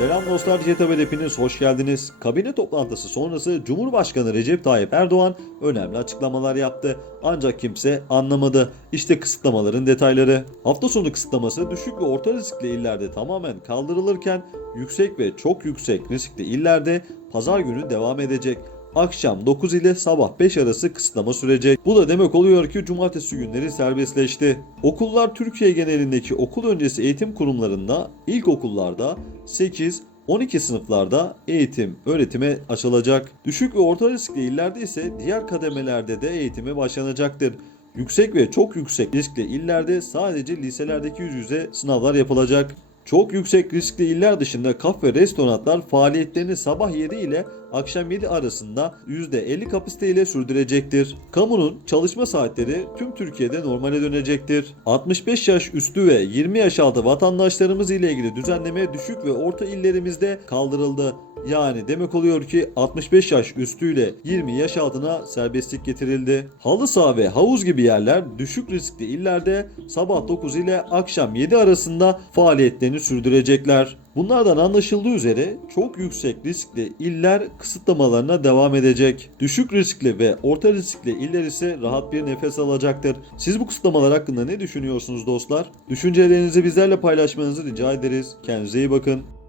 Selam dostlar, CTV hepiniz hoş geldiniz. Kabine toplantısı sonrası Cumhurbaşkanı Recep Tayyip Erdoğan önemli açıklamalar yaptı. Ancak kimse anlamadı. İşte kısıtlamaların detayları. Hafta sonu kısıtlaması düşük ve orta riskli illerde tamamen kaldırılırken yüksek ve çok yüksek riskli illerde pazar günü devam edecek. Akşam 9 ile sabah 5 arası kısıtlama sürecek. Bu da demek oluyor ki cumartesi günleri serbestleşti. Okullar Türkiye genelindeki okul öncesi eğitim kurumlarında, ilkokullarda 8, 12 sınıflarda eğitim, öğretime açılacak. Düşük ve orta riskli illerde ise diğer kademelerde de eğitime başlanacaktır. Yüksek ve çok yüksek riskli illerde sadece liselerdeki yüz yüze sınavlar yapılacak. Çok yüksek riskli iller dışında kaf ve restoranlar faaliyetlerini sabah 7 ile akşam 7 arasında %50 kapasite ile sürdürecektir. Kamunun çalışma saatleri tüm Türkiye'de normale dönecektir. 65 yaş üstü ve 20 yaş altı vatandaşlarımız ile ilgili düzenleme düşük ve orta illerimizde kaldırıldı. Yani demek oluyor ki 65 yaş üstüyle 20 yaş altına serbestlik getirildi. Halı saha ve havuz gibi yerler düşük riskli illerde sabah 9 ile akşam 7 arasında faaliyetlerini sürdürecekler. Bunlardan anlaşıldığı üzere çok yüksek riskli iller kısıtlamalarına devam edecek. Düşük riskli ve orta riskli iller ise rahat bir nefes alacaktır. Siz bu kısıtlamalar hakkında ne düşünüyorsunuz dostlar? Düşüncelerinizi bizlerle paylaşmanızı rica ederiz. Kendinize iyi bakın.